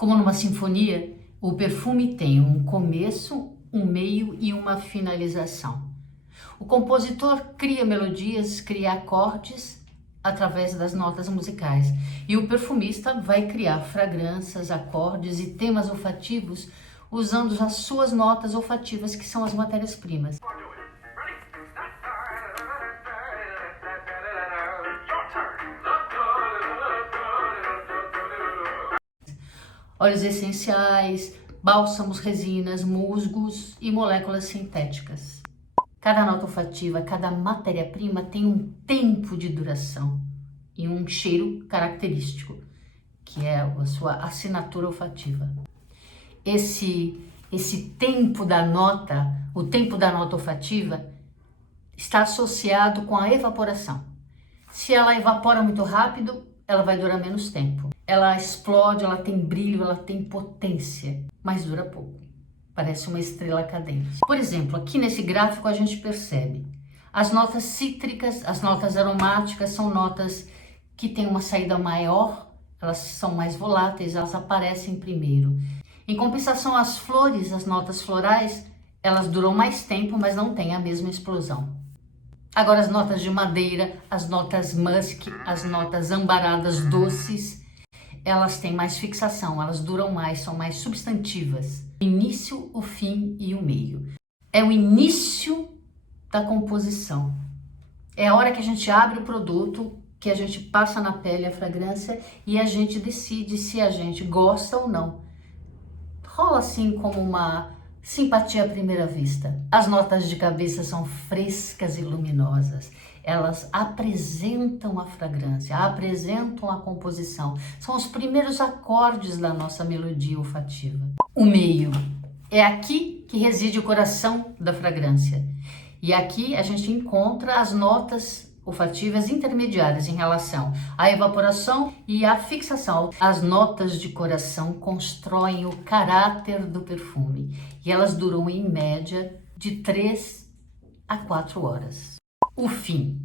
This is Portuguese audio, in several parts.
Como numa sinfonia, o perfume tem um começo, um meio e uma finalização. O compositor cria melodias, cria acordes através das notas musicais. E o perfumista vai criar fragrâncias, acordes e temas olfativos usando as suas notas olfativas, que são as matérias-primas. Óleos essenciais, bálsamos, resinas, musgos e moléculas sintéticas. Cada nota olfativa, cada matéria-prima tem um tempo de duração e um cheiro característico, que é a sua assinatura olfativa. Esse tempo da nota, o tempo da nota olfativa, está associado com a evaporação. Se ela evapora muito rápido, ela vai durar menos tempo. Ela explode, ela tem brilho, ela tem potência, mas dura pouco. Parece uma estrela cadente. Por exemplo, aqui nesse gráfico a gente percebe as notas cítricas, as notas aromáticas são notas que têm uma saída maior, elas são mais voláteis, elas aparecem primeiro. Em compensação, as flores, as notas florais, elas duram mais tempo, mas não têm a mesma explosão. Agora as notas de madeira, as notas musk, as notas ambaradas doces, elas têm mais fixação, elas duram mais, são mais substantivas. O início, o fim e o meio. É o início da composição. É a hora que a gente abre o produto, que a gente passa na pele a fragrância e a gente decide se a gente gosta ou não. Rola assim como uma simpatia à primeira vista. As notas de cabeça são frescas e luminosas. Elas apresentam a fragrância, apresentam a composição. São os primeiros acordes da nossa melodia olfativa. O meio. É aqui que reside o coração da fragrância. E aqui a gente encontra as notas olfativas intermediárias em relação à evaporação e à fixação. As notas de coração constroem o caráter do perfume e elas duram em média de 3 a 4 horas. O fim,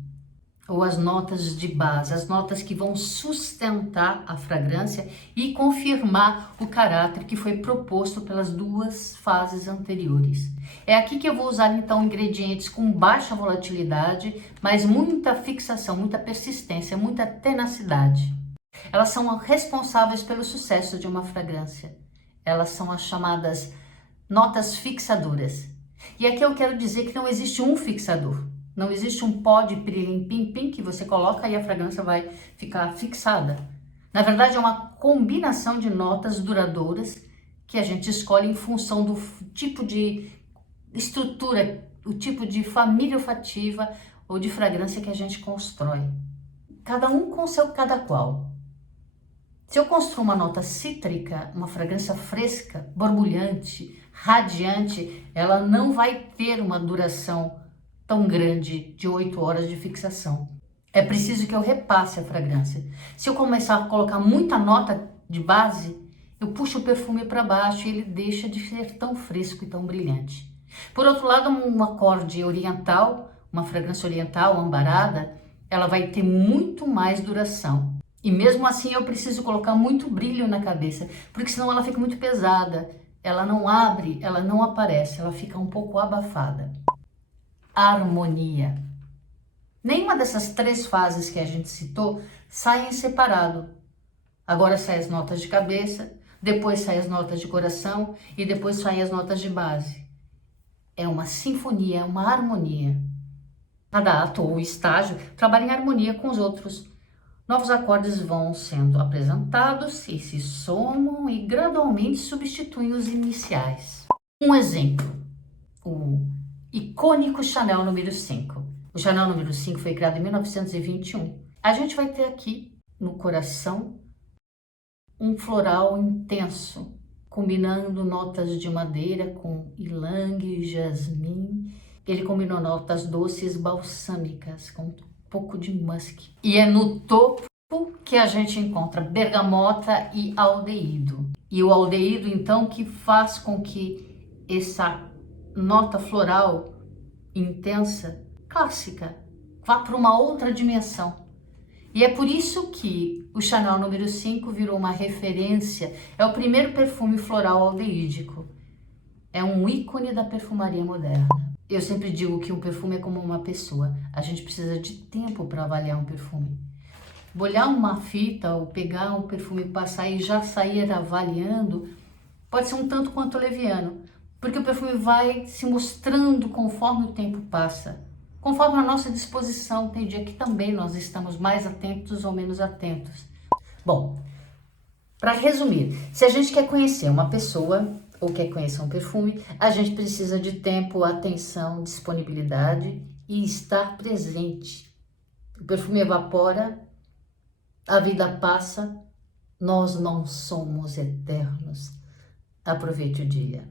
ou as notas de base, as notas que vão sustentar a fragrância e confirmar o caráter que foi proposto pelas duas fases anteriores. É aqui que eu vou usar então ingredientes com baixa volatilidade, mas muita fixação, muita persistência, muita tenacidade. Elas são responsáveis pelo sucesso de uma fragrância. Elas são as chamadas notas fixadoras. E aqui eu quero dizer que não existe um fixador. Não existe um pó de pirilim-pim-pim que você coloca e a fragrância vai ficar fixada. Na verdade, é uma combinação de notas duradouras que a gente escolhe em função do tipo de estrutura, o tipo de família olfativa ou de fragrância que a gente constrói. Cada um com seu cada qual. Se eu construo uma nota cítrica, uma fragrância fresca, borbulhante, radiante, ela não vai ter uma duração tão grande de 8 horas de fixação. É preciso que eu repasse a fragrância. Se eu começar a colocar muita nota de base, eu puxo o perfume para baixo e ele deixa de ser tão fresco e tão brilhante. Por outro lado, um acorde oriental, uma fragrância oriental ambarada, ela vai ter muito mais duração. E mesmo assim eu preciso colocar muito brilho na cabeça, porque senão ela fica muito pesada, ela não abre, ela não aparece, ela fica um pouco abafada. Harmonia. Nenhuma dessas 3 fases que a gente citou sai em separado. Agora saem as notas de cabeça, depois saem as notas de coração e depois saem as notas de base. É uma sinfonia, é uma harmonia. Cada ato ou estágio trabalha em harmonia com os outros. Novos acordes vão sendo apresentados e se somam e gradualmente substituem os iniciais. Um exemplo, o icônico Chanel número 5. O Chanel número 5 foi criado em 1921. A gente vai ter aqui no coração um floral intenso, combinando notas de madeira com ylang, jasmim. Ele combinou notas doces balsâmicas com um pouco de musk. E é no topo que a gente encontra bergamota e aldeído. E o aldeído, então, que faz com que essa nota floral intensa, clássica, vá para uma outra dimensão. E é por isso que o Chanel número 5 virou uma referência, é o primeiro perfume floral aldeídico. É um ícone da perfumaria moderna. Eu sempre digo que um perfume é como uma pessoa. A gente precisa de tempo para avaliar um perfume. Olhar uma fita ou pegar um perfume, passar e já sair avaliando, pode ser um tanto quanto leviano. Porque o perfume vai se mostrando conforme o tempo passa. Conforme a nossa disposição, tem dia que também nós estamos mais atentos ou menos atentos. Bom, para resumir, se a gente quer conhecer uma pessoa ou quer conhecer um perfume, a gente precisa de tempo, atenção, disponibilidade e estar presente. O perfume evapora, a vida passa, nós não somos eternos. Aproveite o dia.